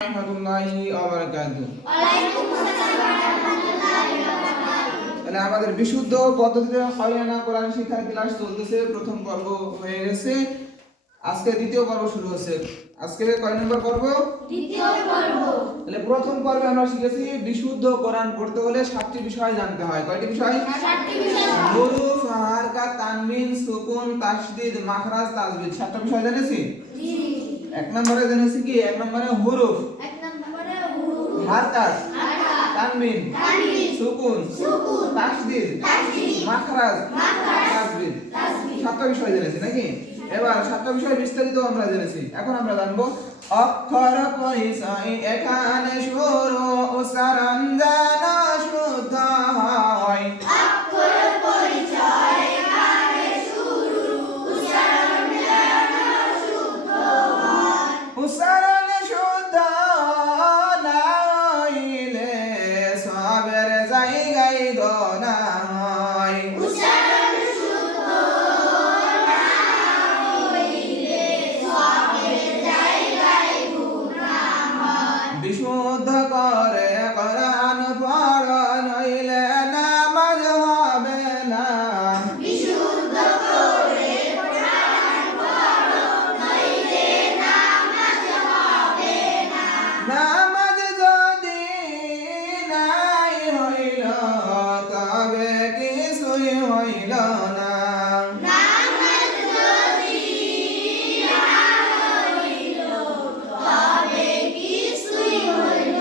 রাহমাতুল্লাহি ওয়া বারাকাতুহু। তাহলে আমাদের বিশুদ্ধ পদ্ধতিতে হরিয়ানা কোরআন শিক্ষার ক্লাস চলতেছে। প্রথম পর্ব হয়ে গেছে, আজকে দ্বিতীয় পর্ব শুরু হচ্ছে। আজকে কয় নম্বর পর্ব? দ্বিতীয় পর্ব। তাহলে প্রথম পর্বে আমরা শিখেছি বিশুদ্ধ কোরআন পড়তে হলে 7টি বিষয় জানতে হয়। কয়টি বিষয়? 7টি বিষয়। হুরুফ, হারকাত, তানবিন, সুকুন, তাসদীদ, মাখরাজ, তাজবীদ। 7টা বিষয় জেনেছি। জি। এক নম্বরে জেনেছি কি? এক নম্বরে হুরুফ, এক নম্বরে হুরুফ, হারকাত, হারকাত, তানবিন, তানবিন, সুকুন, সুকুন, তাসদীদ, তাসদীদ, মাখরাজ, মাখরাজ, তাজবীদ। তাসবীহ। 7টা বিষয় জেনেছি নাকি? এবার 7টা বিষয় বিস্তারিত আমরা জেনেছি। এখন আমরা জানবো অক্ষর পরিচয়। এখানে শুরু উচ্চারণ যেন শুদ্ধ হয়। অক্ষর পরিচয়, এখানে শুরু, উচ্চারণ যেন শুদ্ধ হয়। উচ্চারণ শুদ্ধ না হইলে সবের জায়গায় গোনা হয়। উচ্চারণ শুদ্ধ না হইলে সবের জায়গায় গুনাহ হয়। বিশুদ্ধ করে কোরআন পড়, নইলে নামাজ হবে না। বিশুদ্ধ করে কোরআন পড়ো, নইলে নামাজ হবে না। নামাজ যদি নাই হইল তবে কিছুই হইল না। নামাজ যদি না হইল, তবে কিছুই হইল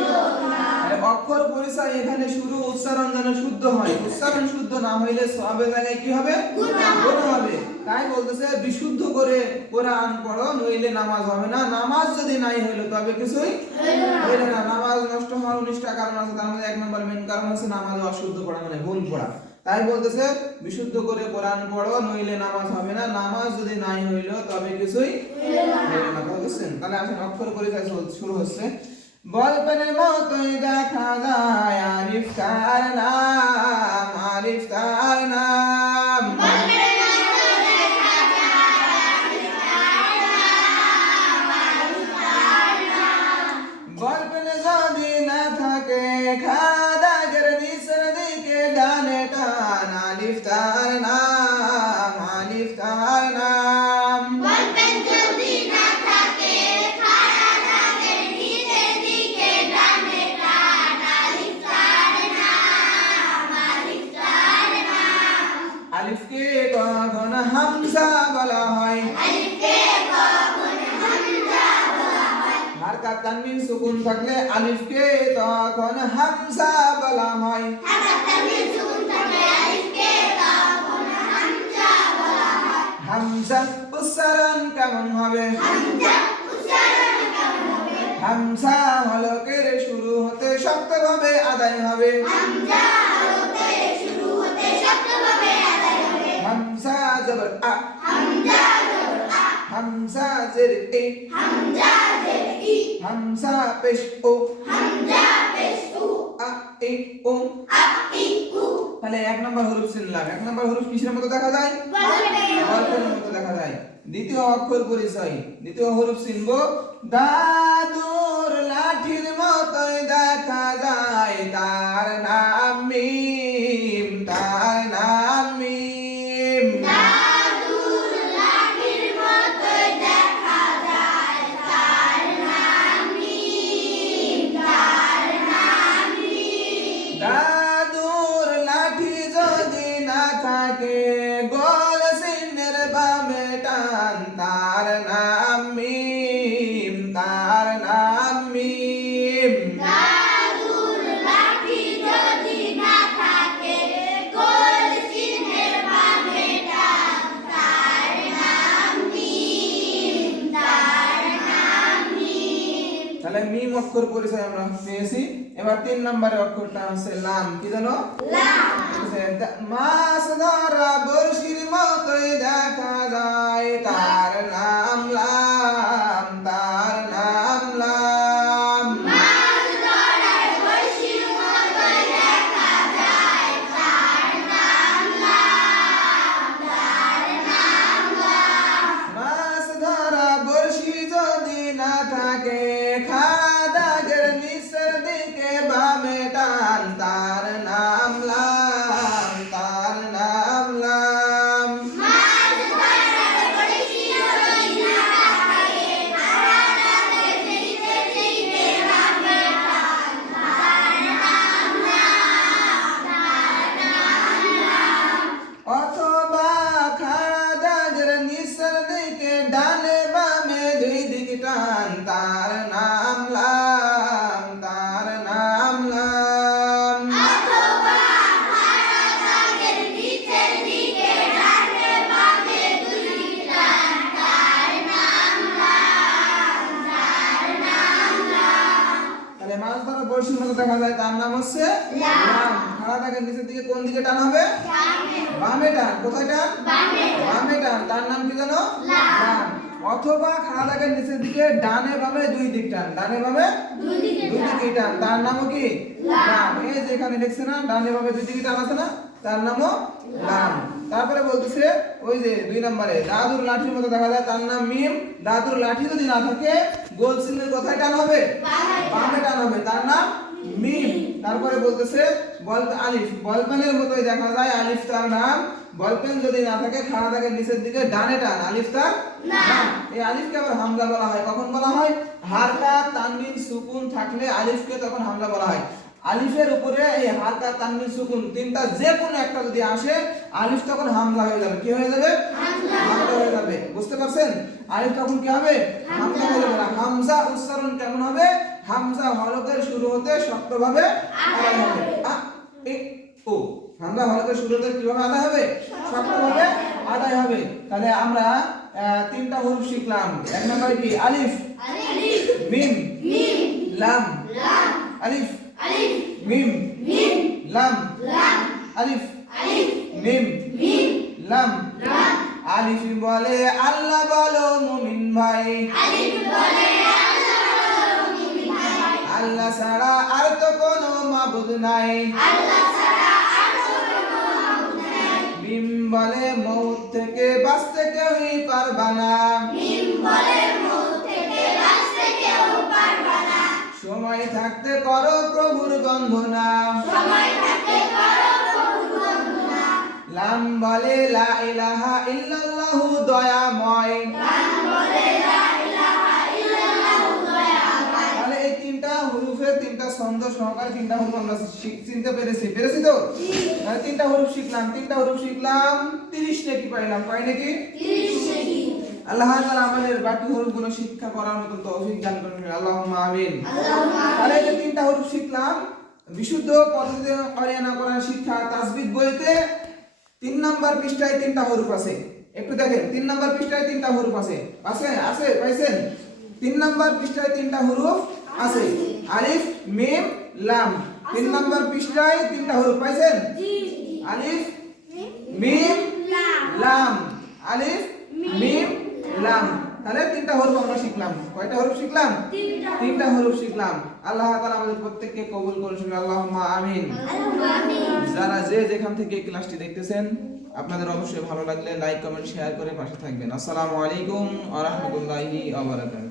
না। অক্ষর পরিচয় এখানে শুরু উচ্চারণ যেন শুদ্ধ হয়। উচ্চারণ শুদ্ধ না হইলে সবের জায়গায় কি হবে? গুনাহ গুনাহ হবে। তাই বলতেছে বিশুদ্ধ করে কোরআন পড়ো, নইলে নামাজ হবে না। নামাজ যদি নাই হইলো তবে কিছুই হইল না। নামাজ নষ্ট হওয়ার 19টা কারণ আছে, তার মধ্যে 1 নম্বর মেইন কারণ হচ্ছে নামাজে অশুদ্ধ পড়া, মানে ভুল পড়া। তাই বলতেছে বিশুদ্ধ করে কোরআন পড়ো, নইলে নামাজ হবে না। নামাজ যদি নাই হইলো তবে কিছুই হইল না। বুঝছেন? তাহলে আসেন অক্ষর পরিচয় শুরু হচ্ছে। বলপেনের মতোই দেখা যায় আলিফ তার নাম, আলিফ তার নাম। বলপেন যদি না থাকে খাদাগের নিচের দিকে ডানে টান, আলিফ তার নাম, আলিফ তার নাম। বলপেন যদি না থাকে খাড়া দাগের নিচের দিকে ডানে টান, আলিফ তার নাম, আলিফ তার নাম। আলিফকে কখন হামজা বলা হয়? আলিফকে কখন হামজা বলা হয়? হারকাত, তানবিন, সুকুন থাকলে আলিফকে তখন হামজা বলা হয়। হারকাত, তানবিন, সুকুন থাকলে আলিফকে কখন হামজা বলা হয়? হামজা উচ্চারণ কেমন হবে? হামজা উচ্চারণ কেমন হবে? হামজা হলকের শুরু হতে শক্তভাবে আদায় হবে। হামজা হতে শুরু হতে শক্তভাবে আদায় হবে। হামজা জবর আ, হামজা জবর আ, হামজা জের এ, হামজা জের ই, হামজা পেশ ও, হামজা পেশ উ, আ এ ও। আ ই উ। তাহলে 1 নম্বর হরফ চিনলাম। 1 নম্বর হরফ কিসের মতো দেখা যায়? বলপেনের মতো দেখা যায়। দ্বিতীয় অক্ষর পরিচয়, দ্বিতীয় হরফ চিনব দাদুর লাঠির মতোই দেখা যায়, তার নাম মিম, তার নাম মিম। দাদুর লাঠির মতোই দেখা যায়, তার নাম মিম, তার নাম মিম। দাদুর লাঠি যদি না থাকে গোল চিহ্নের বামে টান, তার নাম মিম, তার নাম মিম। দাদুর লাঠি যদি না থাকে গোল চিহ্নের বামে টান, তার নাম মিম, তার নাম মিম। তাহলে মিম অক্ষর পরিচয় আমরা পেয়েছি। এবার 3 নম্বরের অক্ষরটা হচ্ছে লাম। কি জানো? লাম। মাছ ধরা বড়শির মতোই দেখা যায়, তার নাম লাম, তার নাম লাম। মাছ ধরার বড়শির মতোই দেখা যায়, তার নাম লাম, তার নাম লাম। মাছ ধরা বড়শি যদি না থাকে খাদা মাছ ধরা বড়শির মতো দেখা যায় তার নাম হচ্ছে লাম। খাড়া দাগের নিচের দিকে কোন দিকে টান হবে? বামে টান। কোথায় টান? বামে টান। তার নাম কি জানো? লাম। অথবা খাড়া দাগের নিচের দিকে ডানে বামে দুই দিক টান। ডানে বামে দুই দিকে টান। তার নামও কি? লাম। এই যে এখানে লিখছে না ডানে বামে দুই দিকে টান আছে না, তার নামও লাম। তারপরে বলতেছে ওই যে 2 নম্বরে দাদুর লাঠির মতো দেখা যায় তার নাম মিম। দাদুর লাঠি যদি না থাকে গোল চিহ্নের কোথায় টান হবে? বামে টান হবে, তার নাম মিম। তারপরে বলতেছে বল আলিফ। বলপেনের মতোই দেখা যায় আলিফ, তার নাম। বলপেন যদি না থাকে খাড়া দাগের নিচের দিকে ডানে টান, আলিফ তার নাম। এই আলিফকে আবার হামজা বলা হয়। কখন বলা হয়? হারকা তানবিন সুকুন থাকলে আলিফকে তখন হামজা বলা হয়। আলিফের উপরে এই হারকা তানবিন সুকুন তিনটা যে কোনো একটা যদি আসে আলিফ তখন হামজা হয়ে যাবে। কি হয়ে যাবে? হামজা হয়ে যাবে। বুঝতে পারছেন? আলিফ তখন কি হবে? হামজা হয়ে যাবে। হামজা উচ্চারণ কেমন হবে? হামজা হরফের শুরু হতে শক্তভাবে আদায় হবে। আ ই ও হামজা হরফের শুরু হতে কিভাবে আদায় হবে? শক্তভাবে আদায় হবে। তাহলে আমরা তিনটা হরফ শিখলাম। এক নম্বরে কি? আলিফ, মিম, লাম। আলিফ, মিম, লাম। আলিফ, মিম, লাম। আলিফ বলে আল্লাহ বলো মুমিন ভাই, আল্লাহ ছাড়া আর তো কোনো মাবুদ নাই। মিম বলে মউত থেকে বাঁচতে কেউই পারবা না। সময় থাকতে করো প্রভুর বন্ধনা। লাম বলে লা ইলাহা ইল্লাল্লাহু দয়াময়। তাহলে এই তিনটা হরফের তিনটা ছন্দ সহকারে তিনটা হরফ আমরা চিনতে পেরেছি তো? তাহলে তিনটা হরফ শিখলাম। 30 নেকি পাইলাম। কয় নেকি? আল্লাহ তাআলা আমাদের বাকি হরফগুলো শিক্ষা করার মতো তৌফিক দান করুন। আল্লাহুম্মা আমিন। তাহলে এই যে তিনটা হরফ শিখলাম, বিশুদ্ধ পদ্ধতিতে অরিয়ানা কোরআন শিক্ষা তাজবিদ বইতে 3 নাম্বার পৃষ্ঠায় তিনটা হরফ আছে। একটু দেখেন 3 নাম্বার পৃষ্ঠায় তিনটা হরফ আছে। আছে পাইছেন? 3 নাম্বার পৃষ্ঠায় তিনটা হরফ আছে। আলিফ, মিম, লাম। 3 নাম্বার পৃষ্ঠায় তিনটা হরফ পাইছেন? আলিফ, মিম, লাম। আলিফ, মিম, লাম। তাহলে তিনটা হরফ আমরা শিখলাম। কয়টা হরফ শিখলাম? তিনটা হরফ শিখলাম। আল্লাহ তাআলা আমাদের প্রত্যেককে কবুল করুন। আল্লাহুম্মা আমিন। যারা যে যেখান থেকে ক্লাসটি দেখতেছেন আপনাদের অবশ্যই ভালো লাগলে লাইক, কমেন্ট, শেয়ার করে পাশে থাকবেন। আসসালামু আলাইকুম ওয়া রাহমাতুল্লাহি ওয়া বারাকাতুহু।